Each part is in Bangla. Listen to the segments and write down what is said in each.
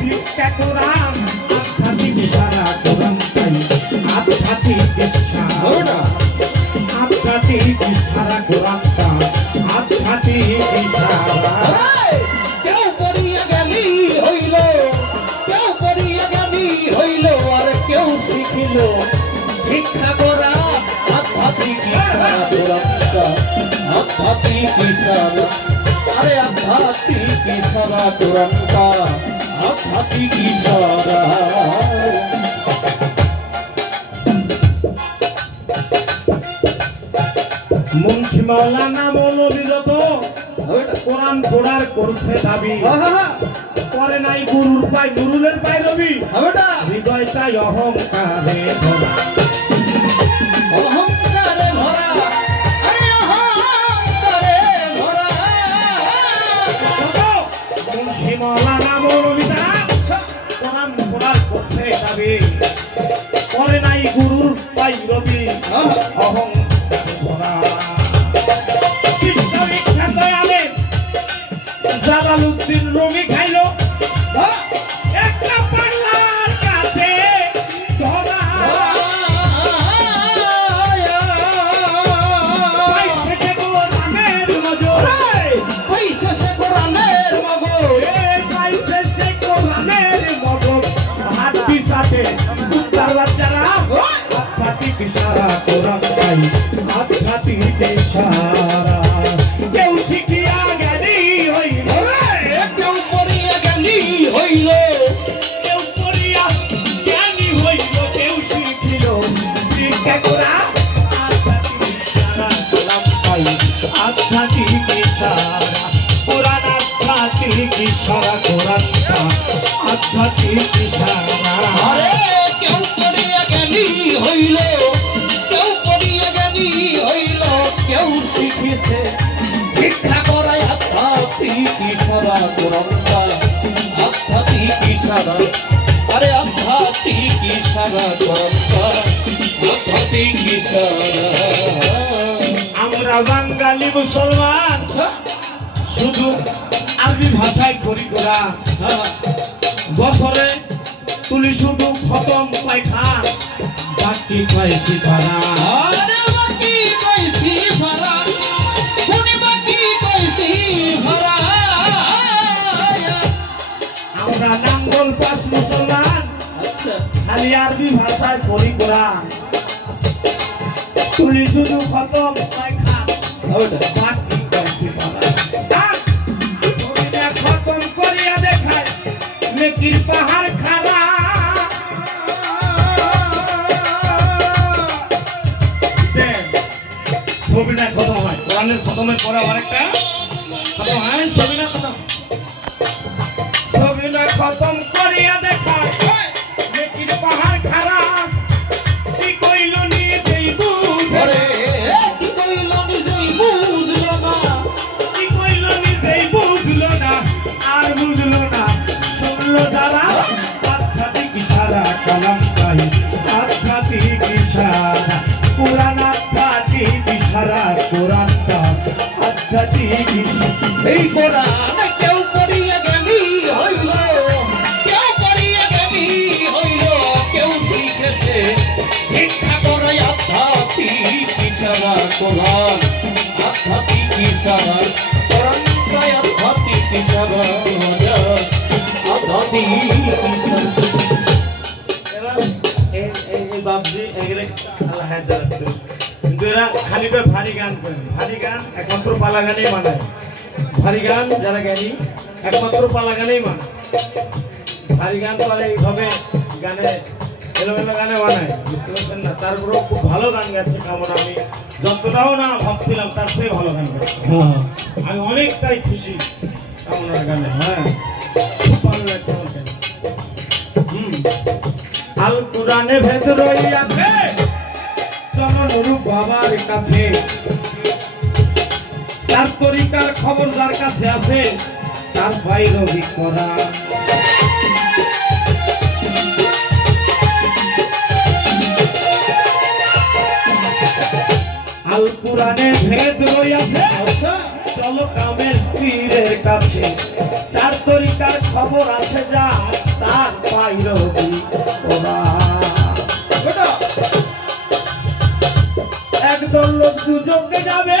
ভিক্ষা করা আধ্যাত্মিক ইশারা আধ্যাত্মিক ইশারা আরে আধ্যাত্মিক ইশারা তোরাটা আধ্যাত্মিক ইশারা। মুন্সি মাওলানা মৌলবীরত কোরআন পড়ার করছে দাবি। করে নাই গুরুর পাই গুরুলের পাই রবি। হৃদয়টাই অহংকারে ভরা। মুন্সি মাওলানা মৌলবীরা কোরআন পড়ার করছে দাবি করে নাই গুরুর পাই রবি অহংকারে ইশারা কোরআন পাই আধ্যাত্মিক ইশারা কেউ শিখিয়া জ্ঞানী হইল কেউ পড়িয়া জ্ঞানী হইল। কেউ পড়িয়া জ্ঞানী হইল কেউ শিখিল। ভিক্ষা করা আধ্যাত্মিক ইশারা গোলাম পাই আধ্যাত্মিক ইশারা কোরআন আধ্যাত্মিক ইশারা কোরআন আধ্যাত্মিক ইশারা আরে কেউ পড়িয়া জ্ঞানী হইল। ইশারা আরে আধ্যাত্মিক ইশারা কোরআনটা আধ্যাত্মিক ইশারা আমরা বাঙালি মুসলমান। শুধু আরবি ভাষায় করি করা বছরে তুলি শুধু খতম পাইখান বাকি পাইছি পারা পাস মুসলমান? আচ্ছা। খালি আরবি ভাষায় করি করা তুলি শুধু খতম পাইখান ওটা বাকি পাইছি ছবিটা খতম করিয়া দেখায় নেকির পাহাড় খারা ছবিটা খতম হয় কোরআনের খতমের পরে আবার একটা খতম হয় ছবিটা খতম। ছবিটা খতম আধ্যাত্মিক ইশারা এই কোরআন কেউ পড়িয়া জ্ঞানী হইল। কেউ পড়িয়া জ্ঞানী হইল, কেউ শিখেছে। ভিক্ষা করে আধ্যাত্মিক ইশারা ভারী গান করে ভারী গান একমাত্র পালা গানেই মানায় ভারী গান যারা জ্ঞানী একমাত্র পালা গানেই মানায় ভারী গান করে এইভাবে গানে এলোমেলো গানে বানায় বুঝতে পারছেন না? তারপরেও খুব ভালো গান গাচ্ছে কামড় আমি যতটাও না ভাবছিলাম তার চেয়ে ভালো গান গাচ্ছে। হ্যাঁ। আমি অনেকটাই খুশি কামনার গানে হ্যাঁ। খুব ভালো লাগছে আমার গান। হুম। আল কোরআনে ভেদ রইয়াছে। চলনুরু বাবার কাছে। তরিকার খবর যার কাছে আছে তার বাইরবি করা ভেদ চলো কামের পীরের কাছে। চার তরিকার খবর আছে যা তার বাইরবি করা একদল লোক দুজনকে যাবে।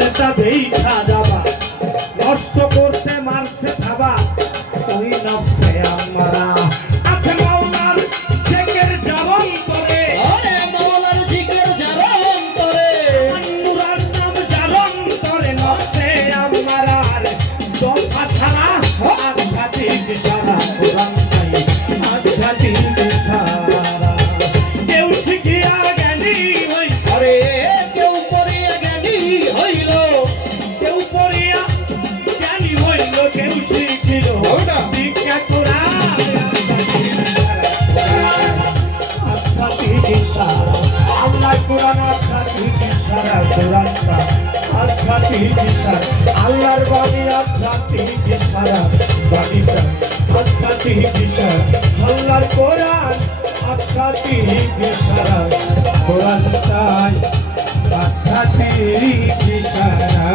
লেটা দেখা যাবা। নষ্ট সারা গোলাত্মা আধ্যাত্মিক দিশার আল্লাহর বাণী, আধ্যাত্মিক দিশারা বাণীটা আধ্যাত্মিক দিশার আল্লাহর কোরআন আধ্যাত্মিক দিশারা কোরআন আধ্যাত্মিক দিশারা